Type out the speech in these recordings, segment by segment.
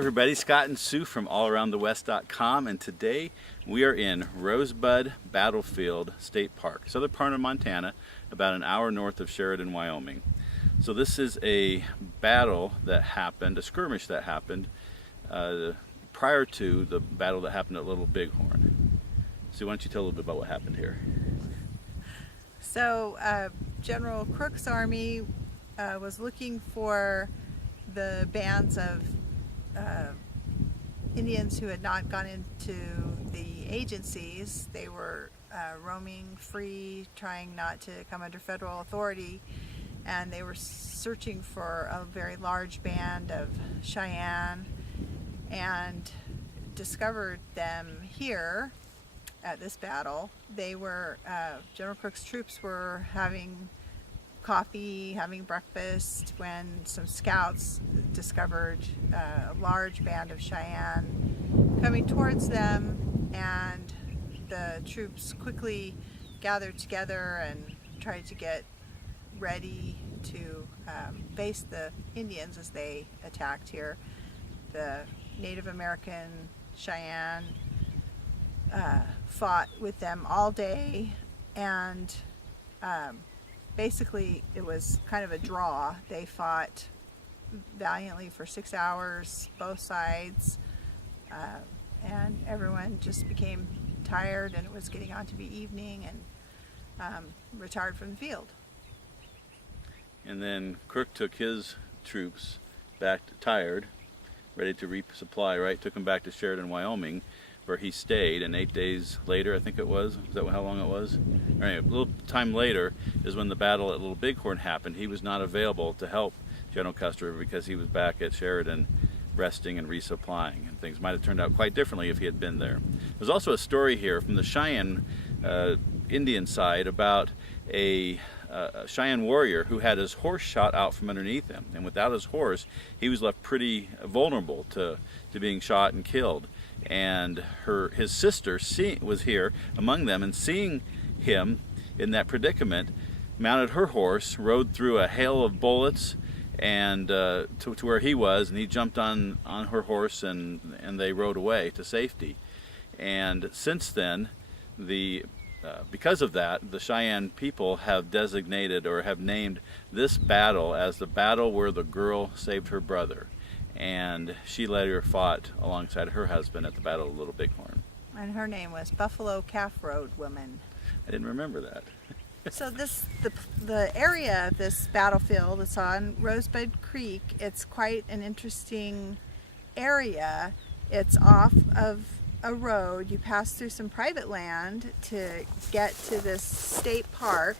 Hey everybody, Scott and Sue from allaroundthewest.com, and today we are in Rosebud Battlefield State Park, southern part of Montana, about an hour north of Sheridan, Wyoming. So this is a battle that happened, a skirmish that happened prior to the battle that happened at Little Bighorn. Sue, why don't you tell a little bit about what happened here? So General Crook's army was looking for the bands of Indians who had not gone into the agencies. They were roaming free, trying not to come under federal authority, and they were searching for a very large band of Cheyenne and discovered them here at this battle. They were, General Crook's troops were having coffee, having breakfast, when some scouts discovered a large band of Cheyenne coming towards them, and the troops quickly gathered together and tried to get ready to face the Indians as they attacked here. The Native American Cheyenne fought with them all day, and basically it was kind of a draw. They fought valiantly for 6 hours, both sides, and everyone just became tired, and it was getting on to be evening, and retired from the field. And then Crook took his troops back tired, ready to resupply, right? Took them back to Sheridan, Wyoming, where he stayed, and 8 days later, I think it was. Is that how long it was? Anyway, a little time later is when the battle at Little Bighorn happened. He was not available to help General Custer because he was back at Sheridan resting and resupplying, and things might have turned out quite differently if he had been there. There's also a story here from the Cheyenne Indian side about a Cheyenne warrior who had his horse shot out from underneath him, and without his horse he was left pretty vulnerable to being shot and killed. And his sister was here among them, and seeing him in that predicament, mounted her horse, rode through a hail of bullets, and to where he was, and he jumped on her horse, and they rode away to safety. And since then, because of that, the Cheyenne people have designated or have named this battle as the battle where the girl saved her brother. And she later fought alongside her husband at the Battle of Little Bighorn. And her name was Buffalo Calf Road Woman. I didn't remember that. So the area of this battlefield, it's on Rosebud Creek. It's quite an interesting area. It's off of a road. You pass through some private land to get to this state park,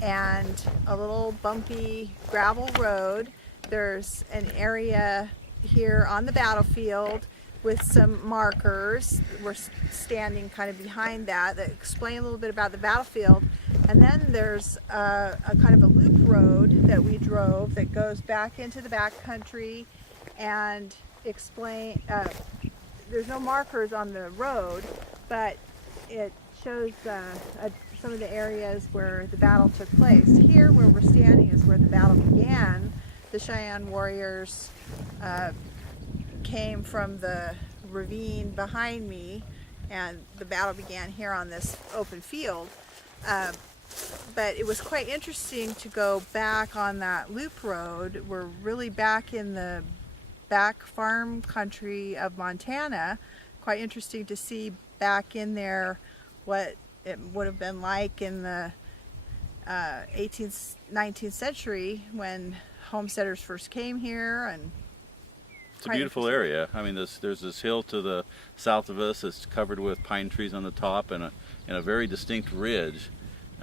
and a little bumpy gravel road. There's an area here on the battlefield with some markers. We're standing kind of behind that explain a little bit about the battlefield. And then there's a kind of a loop road that we drove that goes back into the back country, and there's no markers on the road, but it shows some of the areas where the battle took place. Here where we're standing is where the battle began. The Cheyenne warriors came from the ravine behind me, and the battle began here on this open field. But it was quite interesting to go back on that loop road. We're really back in the back farm country of Montana. Quite interesting to see back in there what it would have been like in the 18th, 19th century when homesteaders first came here. And it's a beautiful area. I mean, there's this hill to the south of us that's covered with pine trees on the top, and a very distinct ridge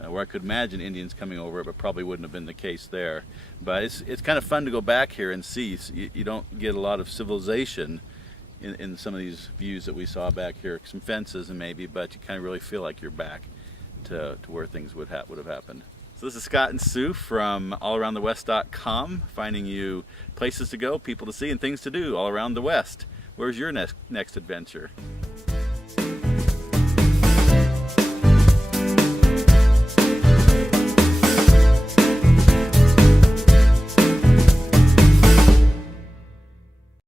where I could imagine Indians coming over it, but probably wouldn't have been the case there. But it's kind of fun to go back here and see. You don't get a lot of civilization in some of these views that we saw back here. Some fences and maybe, but you kind of really feel like you're back to where things would have happened. So this is Scott and Sue from allaroundthewest.com, finding you places to go, people to see, and things to do all around the West. Where's your next adventure?